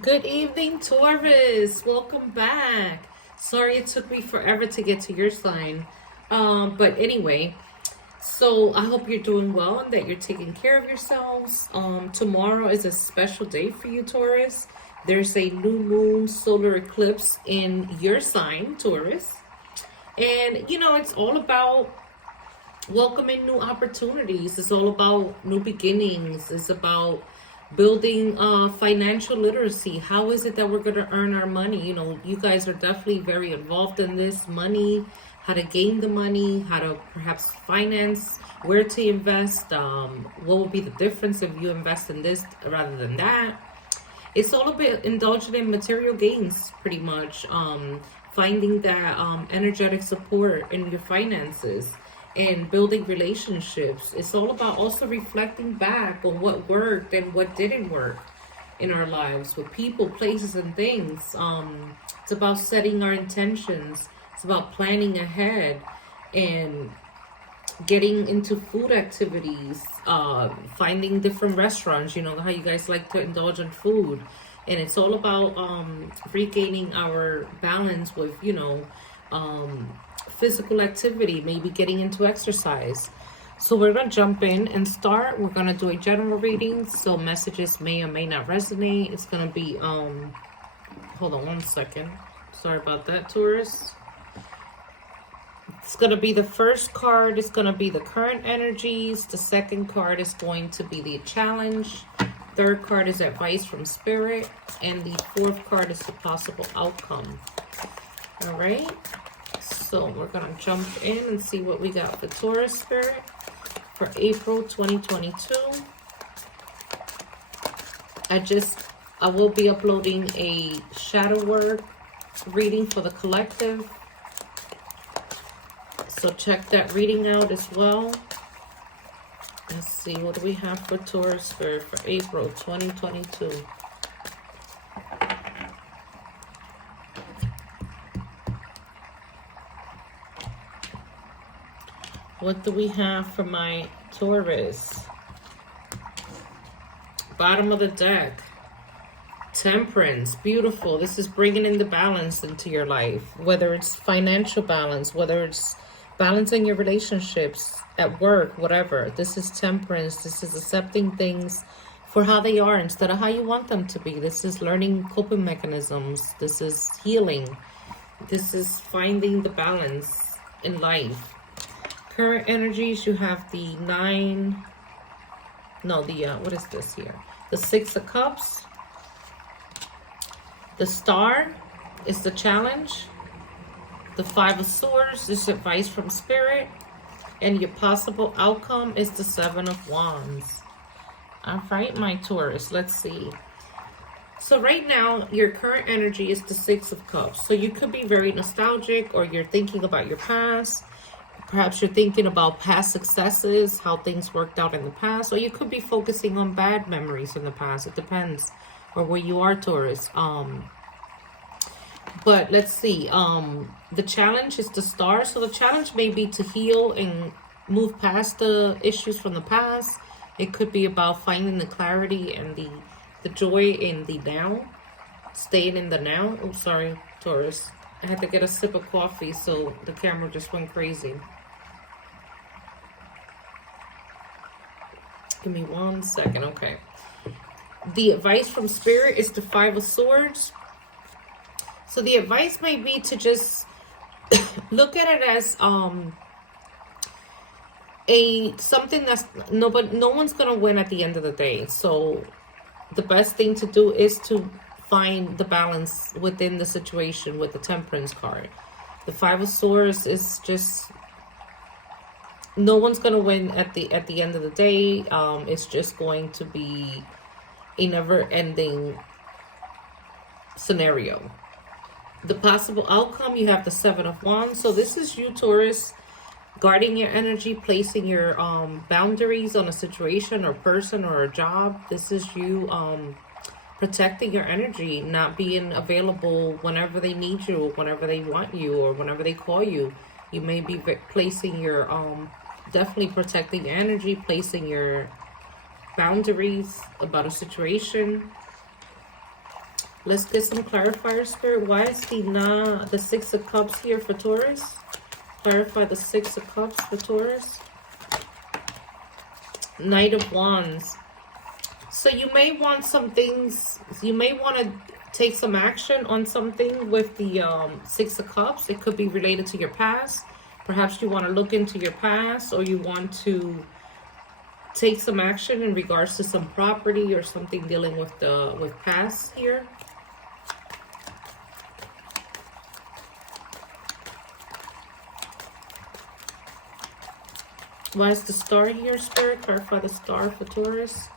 Good evening, Taurus. Welcome back. Sorry it took me forever to get to your sign. But anyway, so I hope you're doing well and that you're taking care of yourselves. Tomorrow is a special day for you, Taurus. There's a new moon solar eclipse in your sign, Taurus. And it's all about welcoming new opportunities. It's all about new beginnings. It's about building financial literacy. How is it that we're going to earn our money? You guys are definitely very involved in this money, how to gain the money, how to perhaps finance, where to invest, what will be the difference if you invest in this rather than that. It's all about indulging in material gains, pretty much. Finding that energetic support in your finances and building relationships. It's all about also reflecting back on what worked and what didn't work in our lives with people, places, and things. It's about setting our intentions. It's about planning ahead and getting into food activities, finding different restaurants. You know how you guys like to indulge in food. And it's all about regaining our balance with, physical activity, maybe getting into exercise. So we're going to jump in and start. We're going to do a general reading. So messages may or may not resonate. It's going to be, hold on one second. Sorry about that, Taurus. It's going to be the first card. It's going to be the current energies. The second card is going to be the challenge. Third card is advice from spirit. And the fourth card is the possible outcome. All right. So we're going to jump in and see what we got for Taurus spirit for April 2022. I will be uploading a shadow work reading for the collective. So check that reading out as well. Let's see, what do we have for Taurus spirit for April 2022? What do we have for my Taurus? Bottom of the deck. Temperance. Beautiful. This is bringing in the balance into your life. Whether it's financial balance, whether it's balancing your relationships at work, whatever. This is temperance. This is accepting things for how they are instead of how you want them to be. This is learning coping mechanisms. This is healing. This is finding the balance in life. Current energies, you have the what is this here? The Six of Cups. The Star is the challenge. The Five of Swords is advice from spirit. And your possible outcome is the Seven of Wands. All right, my Taurus, let's see. So right now, your current energy is the Six of Cups. So you could be very nostalgic, or you're thinking about your past. Perhaps you're thinking about past successes, how things worked out in the past, or you could be focusing on bad memories in the past. It depends on where you are, Taurus. But let's see. The challenge is the Star. So the challenge may be to heal and move past the issues from the past. It could be about finding the clarity and the joy in the now. Staying in the now. Oh, sorry, Taurus. I had to get a sip of coffee, so the camera just went crazy. Give me 1 second. Okay. The advice from spirit is the Five of Swords. So the advice might be to just look at it as something that's no one's gonna win at the end of the day. So the best thing to do is to find the balance within the situation with the Temperance card. The Five of Swords is just no one's gonna win at the end of the day. It's just going to be a never-ending scenario. The possible outcome, you have the Seven of Wands. So this is you, Taurus, guarding your energy, placing your boundaries on a situation or person or a job. This is you protecting your energy, not being available whenever they need you, whenever they want you, or whenever they call you. You may be placing your definitely protecting your energy, placing your boundaries about a situation. Let's get some clarifier, Spirit. Why is the Six of Cups here for Taurus? Clarify the Six of Cups for Taurus. Knight of Wands. So you may want some things, you may want to take some action on something with the Six of Cups. It could be related to your past. Perhaps you want to look into your past, or you want to take some action in regards to some property or something dealing with past here. Why is the Star here, Spirit? Clarify the Star for Taurus.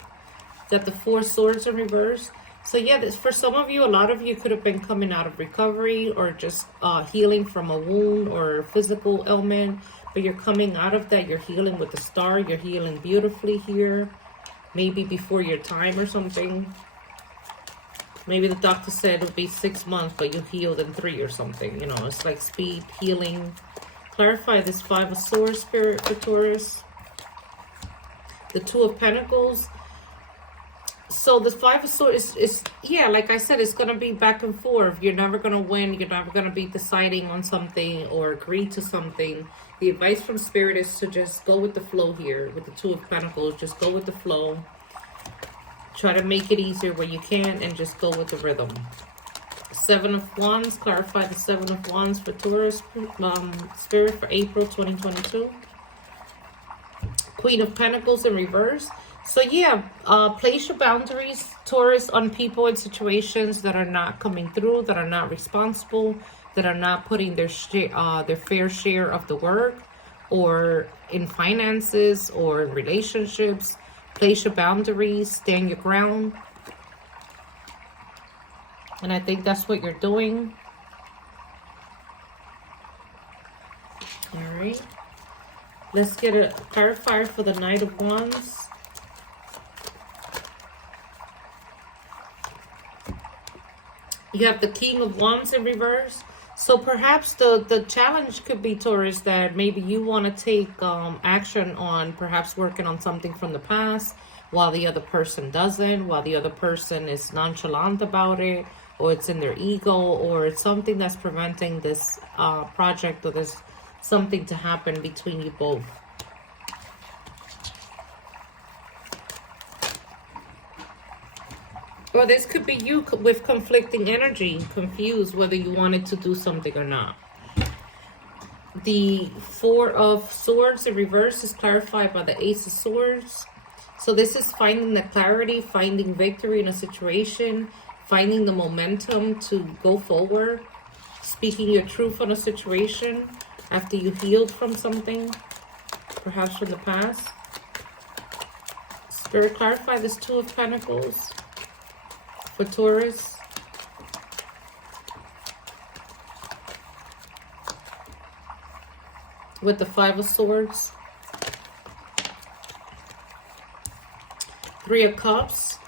Got the Four Swords in reverse. So yeah, this, for some of you, a lot of you could have been coming out of recovery or just healing from a wound or physical ailment. But you're coming out of that. You're healing with the Star. You're healing beautifully here. Maybe before your time or something. Maybe the doctor said it would be 6 months, but you healed in 3 or something. You know, it's like speed, healing. Clarify this Five of Swords, Spirit, for Taurus. The Two of Pentacles. So the Five of Swords is yeah, like I said, it's going to be back and forth. You're never going to win. You're never going to be deciding on something or agree to something. The advice from Spirit is to just go with the flow here with the Two of Pentacles. Just go with the flow. Try to make it easier where you can and just go with the rhythm. Seven of Wands. Clarify the Seven of Wands for Taurus, Spirit, for April 2022. Queen of Pentacles in reverse. So yeah, place your boundaries, Taurus, on people and situations that are not coming through, that are not responsible, that are not putting their fair share of the work, or in finances or in relationships. Place your boundaries, stand your ground. And I think that's what you're doing. All right. Let's get a clarifier for the Knight of Wands. You have the King of Wands in reverse. So perhaps the challenge could be, Taurus, that maybe you want to take action on perhaps working on something from the past while the other person doesn't, while the other person is nonchalant about it, or it's in their ego, or it's something that's preventing this project or this something to happen between you both. Or this could be you with conflicting energy, confused whether you wanted to do something or not. The Four of Swords in reverse is clarified by the Ace of Swords. So this is finding the clarity, finding victory in a situation, finding the momentum to go forward, speaking your truth on a situation after you healed from something, perhaps from the past. Spirit, clarify this Two of Pentacles for Taurus. With the Five of Swords. Three of Cups.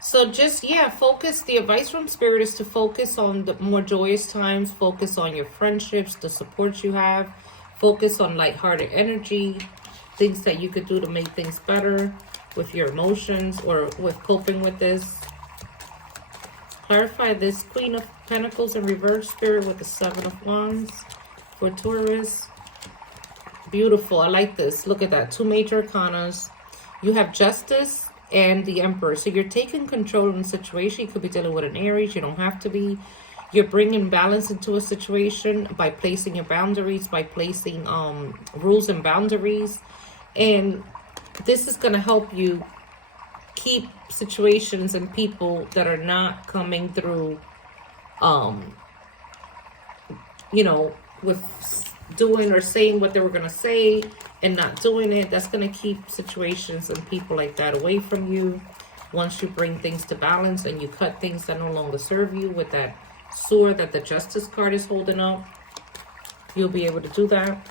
So just, yeah, focus. The advice from Spirit is to focus on the more joyous times. Focus on your friendships, the support you have. Focus on lighthearted energy. Things that you could do to make things better with your emotions or with coping with this. Clarify this Queen of Pentacles in reverse, Spirit, with the Seven of Wands for Taurus. Beautiful. I like this. Look at that. Two major arcanas. You have Justice and the Emperor. So you're taking control in the situation. You could be dealing with an Aries. You don't have to be. You're bringing balance into a situation by placing your boundaries, by placing rules and boundaries. And this is going to help you keep situations and people that are not coming through, you know, with doing or saying what they were going to say and not doing it. That's going to keep situations and people like that away from you. Once you bring things to balance and you cut things that no longer serve you with that sword that the Justice card is holding up, you'll be able to do that.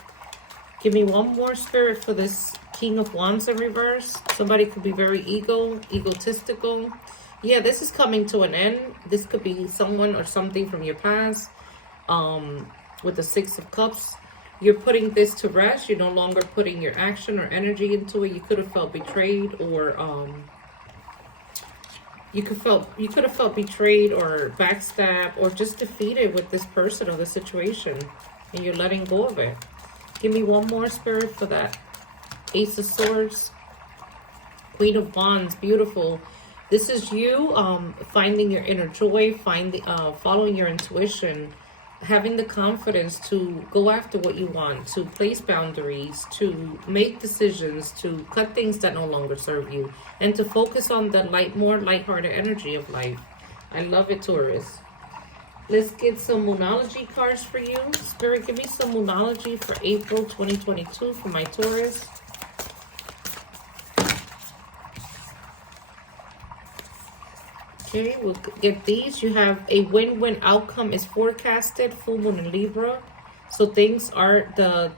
Give me one more, Spirit, for this King of Wands in reverse. Somebody could be very egotistical. Yeah, this is coming to an end. This could be someone or something from your past. With the Six of Cups, you're putting this to rest. You're no longer putting your action or energy into it. You could have felt betrayed or You could have felt betrayed or backstabbed or just defeated with this person or the situation, and you're letting go of it. Give me one more, Spirit, for that. Ace of Swords, Queen of Wands, beautiful. This is you finding your inner joy, following your intuition, having the confidence to go after what you want, to place boundaries, to make decisions, to cut things that no longer serve you, and to focus on the more lighthearted energy of life. I love it, Taurus. Let's get some Moonology cards for you. Spirit, give me some Moonology for April 2022 for my Taurus. Okay, we'll get these. You have a win-win outcome is forecasted, full moon in Libra. So things are, the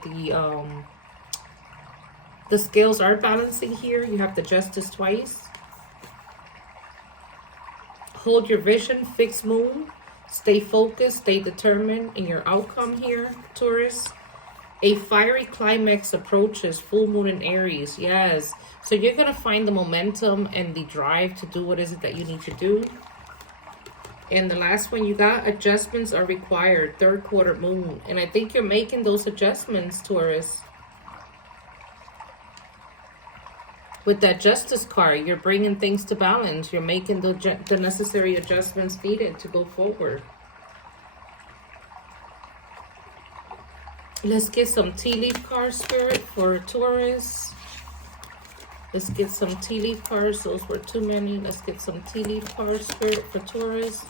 scales are balancing here. You have the Justice twice. Hold your vision, fixed moon. Stay focused, stay determined in your outcome here, Taurus. A fiery climax approaches, full moon in Aries. Yes. So you're going to find the momentum and the drive to do what is it that you need to do. And the last one you got, adjustments are required, third quarter moon. And I think you're making those adjustments, Taurus. With that Justice card, you're bringing things to balance. You're making the necessary adjustments needed to go forward. Let's get some tea leaf cards, Spirit, for Taurus. Let's get some tea leaf cards. Those were too many. Let's get some tea leaf cards, Spirit, for Taurus.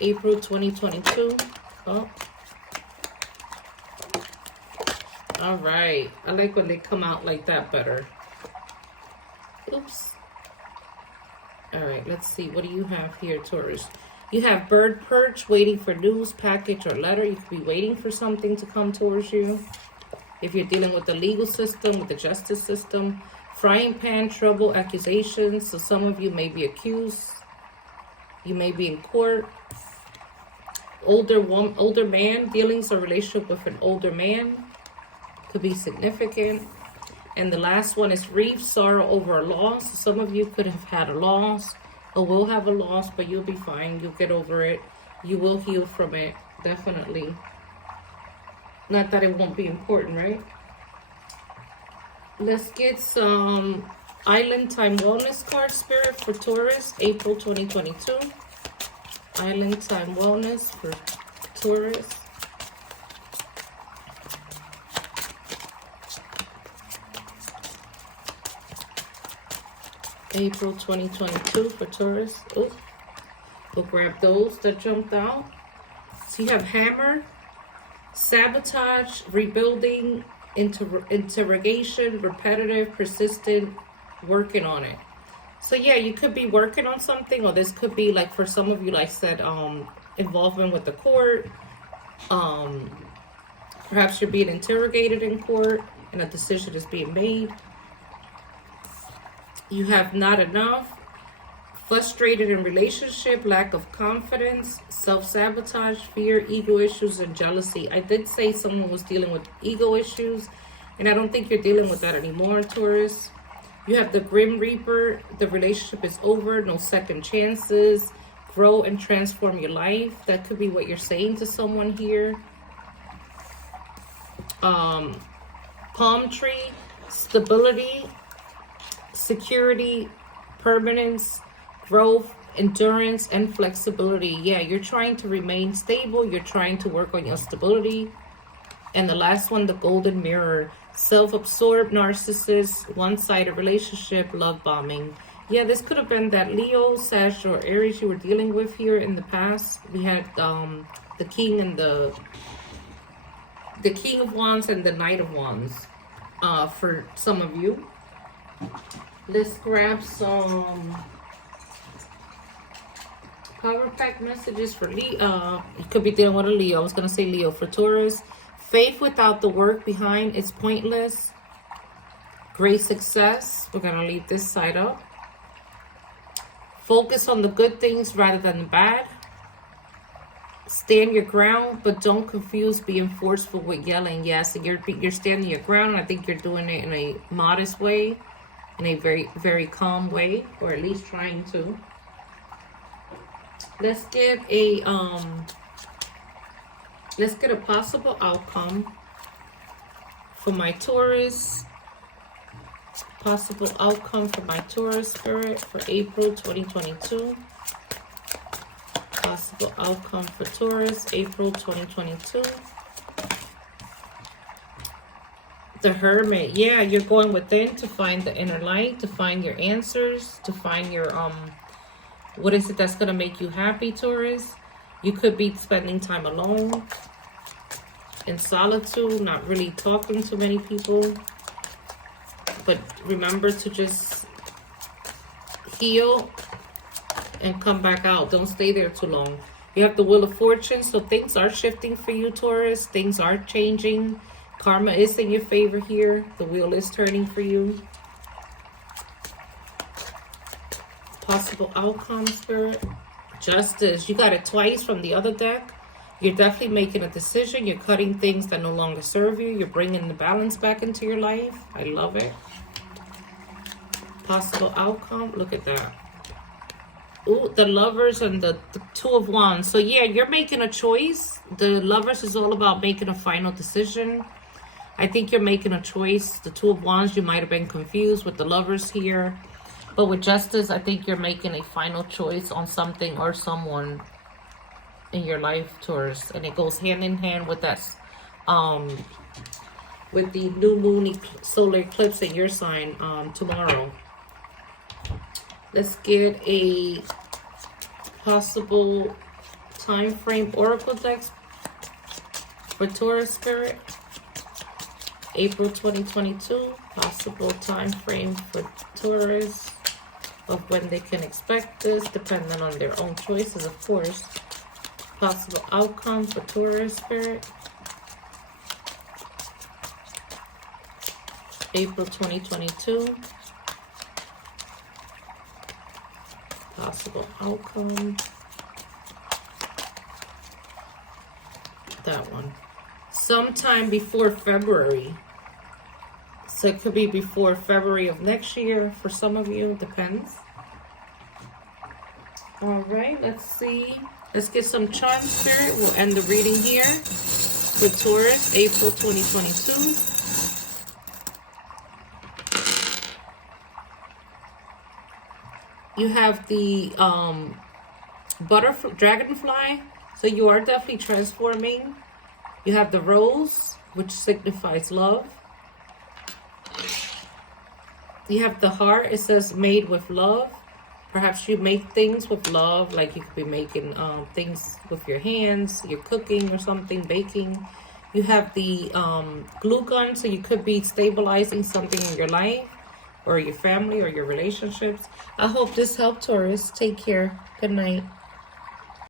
April 2022. Oh. All right. I like when they come out like that better. Oops. All right. Let's see. What do you have here, Taurus? You have bird perch, waiting for news, package, or letter. You could be waiting for something to come towards you. If you're dealing with the legal system, with the justice system, frying pan, trouble, accusations. So some of you may be accused. You may be in court. Older man, dealings or relationship with an older man. Could be significant. And the last one is grief, sorrow over a loss. So some of you could have had a loss or will have a loss, but you'll be fine. You'll get over it. You will heal from it, definitely. Not that it won't be important, right? Let's get some Island Time Wellness card, Spirit, for Taurus, April 2022. Island Time Wellness for Taurus. April 2022 for Taurus. Oh, we'll grab those that jumped out. So you have hammer, sabotage, rebuilding, interrogation, repetitive, persistent, working on it. So yeah, you could be working on something, or this could be like for some of you, like I said, involvement with the court. Perhaps you're being interrogated in court and a decision is being made. You have not enough, frustrated in relationship, lack of confidence, self-sabotage, fear, ego issues, and jealousy. I did say someone was dealing with ego issues, and I don't think you're dealing with that anymore, Taurus. You have the Grim Reaper. The relationship is over, no second chances. Grow and transform your life. That could be what you're saying to someone here. Palm tree, stability, security, permanence, growth, endurance, and flexibility. Yeah, you're trying to remain stable. You're trying to work on your stability. And the last one, the Golden Mirror, self-absorbed, narcissist, one-sided relationship, love bombing. Yeah, this could have been that Leo, Sag, or Aries you were dealing with here in the past. We had the King and the King of Wands and the Knight of Wands for some of you. Let's grab some power pack messages for Leo. You could be dealing with a Leo. I was going to say Leo for Taurus. Faith without the work behind is pointless. Great success. We're going to leave this side up. Focus on the good things rather than the bad. Stand your ground, but don't confuse being forceful with yelling. Yes, you're standing your ground, and I think you're doing it in a modest way. in a very, very calm way, or at least trying to. Let's get a possible outcome for my Taurus. Possible outcome for my Taurus spirit for April 2022. Possible outcome for Taurus, April 2022. The Hermit. Yeah, you're going within to find the inner light, to find your answers, to find your, what is it that's going to make you happy, Taurus? You could be spending time alone, in solitude, not really talking to many people. But remember to just heal and come back out. Don't stay there too long. You have the Wheel of Fortune, so things are shifting for you, Taurus. Things are changing. Karma is in your favor here. The wheel is turning for you. Possible outcome, Spirit. Justice. You got it twice from the other deck. You're definitely making a decision. You're cutting things that no longer serve you. You're bringing the balance back into your life. I love it. Possible outcome. Look at that. Ooh, the Lovers and the Two of Wands. So yeah, you're making a choice. The Lovers is all about making a final decision. I think you're making a choice. The Two of Wands, you might have been confused with the Lovers here. But with Justice, I think you're making a final choice on something or someone in your life, Taurus. And it goes hand in hand with that, with the new moon solar eclipse in your sign tomorrow. Let's get a possible time frame oracle deck for Taurus spirit. April 2022. Possible time frame for Taurus of when they can expect this, depending on their own choices, of course. Possible outcome for Taurus spirit. April 2022. Possible outcome. That one. Sometime before February. So it could be before February of next year for some of you. Depends. All right, let's see. Let's get some charm, Spirit. We'll end the reading here for Taurus, April 2022. You have the butterfly, dragonfly, so you are definitely transforming. You have the rose, which signifies love. You have the heart, it says made with love. Perhaps you make things with love, like you could be making things with your hands, you're cooking or something, baking. You have the glue gun, so you could be stabilizing something in your life, or your family, or your relationships. I hope this helped, Taurus. Take care. Good night.